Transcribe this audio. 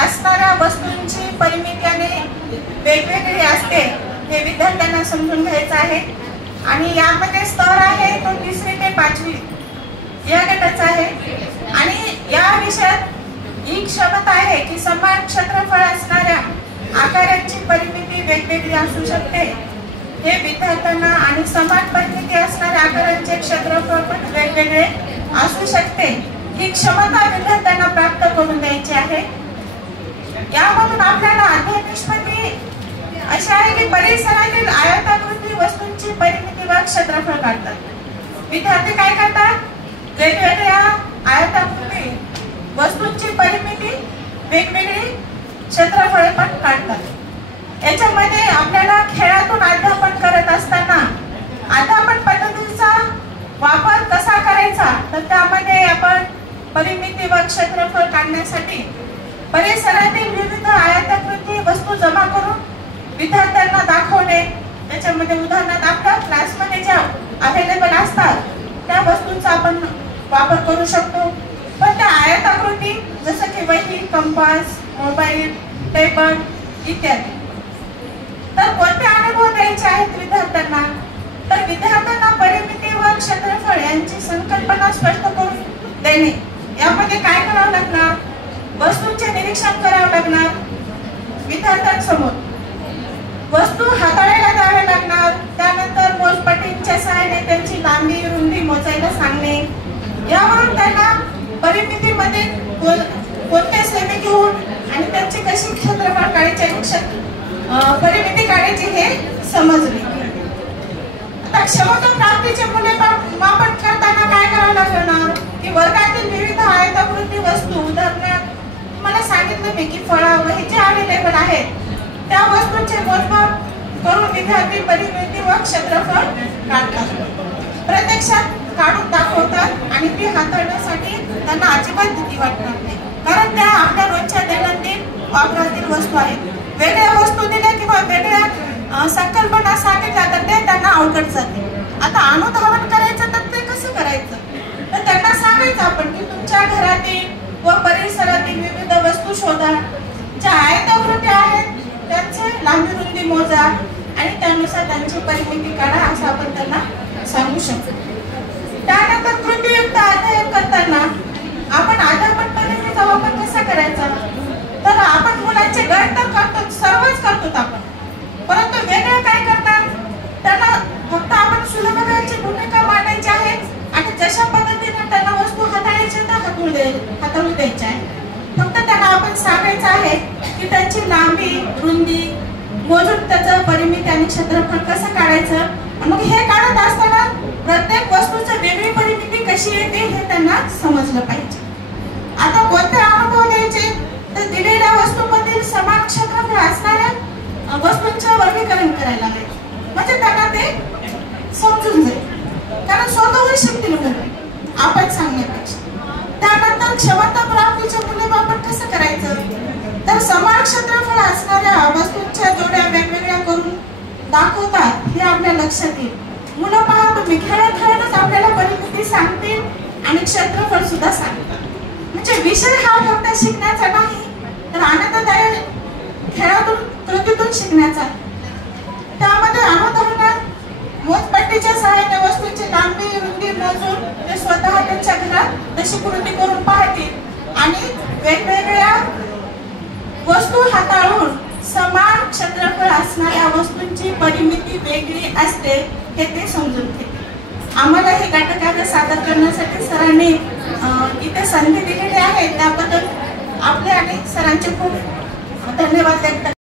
असणाऱ्या वस्तूंची परिमिती वेगवेगळी असते हे विद्यार्थ्यांना समजून घ्यायचं आहे। आणि यामध्ये स्तर आहे तो 3री ते 5वी या गटाचा आहे। आणि या विषयात ही क्षमता आहे की समान क्षेत्रफळ असणाऱ्या आकारांची परिमिती वेगवेगळी असू शकते हे विद्यार्थ्यांना, आणि समान परिमिती असणाऱ्या आकारांचे क्षेत्रफळ पण वेगवेगळे असू शकते ही क्षमता विद्यार्थ्यांना प्राप्त करून द्यायची आहे। यामधून आपल्याला अध्ययन निष्पत्ती अशी आहे की परिसरातील आयताकृती वस्तूंची परिमिती व क्षेत्रफळ काढतात। विद्यार्थी काय करतात, वेगवेगळ्या आयताकृती वस्तूंची परिमिती वेगवेगळी क्षेत्रफळ पण काढतात। याच्यामध्ये आपल्याला खेळातून अध्यापन करत असताना अध्यापन पद्धतीचा वापर कसा करायचा, तर त्यामध्ये आपण परिमिती व क्षेत्रफळ काढण्यासाठी परिसरातील विविध आयताकृती वस्तू जमा करून विद्यार्थ्यांना दाखवणे। त्याच्यामध्ये उदाहरणार्थ आपल्या क्लासमध्ये ज्या अवेलेबल असतात त्या वस्तूंचा आपण वापर करू शकतो। पण त्या आयताकृती जसं की वही, कंपास, मोबाईल, टेबल इत्यादी, तर कोणते अनुभव द्यायचे आहेत विद्यार्थ्यांना, तर विद्यार्थ्यांना परिमिती व क्षेत्रफळ यांची संकल्पना स्पष्ट करून देणे। यामध्ये काय करावं लागणार, वस्तूंचे निरीक्षण करावं लागणार, विद्यार्थ्यांसमोर वस्तू हाताळायला द्यावे लागणार, त्यानंतर मोजपट्टीच्या सहाय्याने त्यांची लांबी रुंदी मोजायला सांगणे। यावरून त्यांना परिमितीमध्ये कोणते सेमी घेऊन आणि त्यांची कशी क्षेत्रफळ काढायची, परिमिती काढायची हे समजले। आता क्षमता प्राप्तीचे मूल्यमापन करताना काय करावं लागणार की वर्गातील विविध आयताकृती वस्तू, उदाहरणार्थ तुम्हाला सांगितलं मी की फळा वही जे अवेलेबल आहेत त्या वस्तूंचे मोजमाप करून विद्यार्थी परिमिती व क्षेत्रफळ काढतात, प्रत्यक्षात काढून दाखवतात आणि ती हाताळण्यासाठी त्यांना अजिबात भीती वाटणार नाही, कारण त्या आपल्या रोजच्या दैनंदिन वापरातील वस्तू आहेत। वेगळ्या वस्तू दिल्या किंवा वेगळ्या संकल्पना सांगितल्या तर ते त्यांना अवघड जाते। आता अनुधावन करायचं तर ते कसं करायचं, तर त्यांना सांगायचं आपण की तुमच्या घरातील व परिसरातील विविध वस्तू शोधा, ज्या आयताकृती आहेत त्यांचे लांबी रुंदी मोजा आणि त्यानुसार त्यांची परिमिती काढा, असं आपण त्यांना सांगू शकतो। त्यानंतर कृतीयुक्त अध्ययन करताना आपण अध्यापन पद्धतीचा वापर कसा करायचा, तर आपण मुलांचे गट तर करतो, सर्वच करतो आपण, परंतु वेगळं काय करतात, त्यांना फक्त आपण सुलभतेची भूमिका मांडायची आहे आणि जशा पद्धतीने त्यांना वस्तू हाताळायची हाताळू द्यायची आहे। फक्त त्यांना आपण सांगायचं आहे की त्यांची लांबी रुंदी मोजून त्याचं परिमिती आणि क्षेत्रफळ कसं काढायचं, मग हे काढत असताना प्रत्येक वस्तूची वेगळी परिमिती कशी येते हे त्यांना समजलं पाहिजे। आता कोणते अनुभव द्यायचे, तर दिलेल्या वस्तूंमधील समान क्षेत्रफळ असणाऱ्या वस्तूंचे वर्गीकरण करायला लागेल, म्हणजे त्यांना ते समजून जाईल, कारण स्वतःहून शिकतील मुलं आपण सांगण्यापेक्षा। त्यानंतर क्षमता प्राप्तीचे मूल्यमापन कसं करायचं, तर समान क्षेत्रफळ असणाऱ्या वस्तूंच्या जोड्या वेगवेगळ्या करून दाखवतात हे आपल्या लक्षात येईल। मुलं पहा तुम्ही खेळत खेळतच आपल्याला परिमिती सांगतील आणि क्षेत्रफळ सुद्धा सांगतात, म्हणजे विषय हा फक्त शिकण्याचा नाही तर आनंददायक खेळातून कृतीतून शिकण्याचा। त्यामध्ये अनुधावनात मोजपट्टीच्या सहाय्याने वस्तूंची लांबी रुंदी मोजून ते स्वतः त्यांच्या घरात तशी कृती करून पाहतील आणि वेगवेगळ्या वस्तू हाताळून समान क्षेत्रफळ असणाऱ्या वस्तूंची परिमिती वेगळी असते हे ते समजून घेतील। आम्हाला हे गटकार्य सादर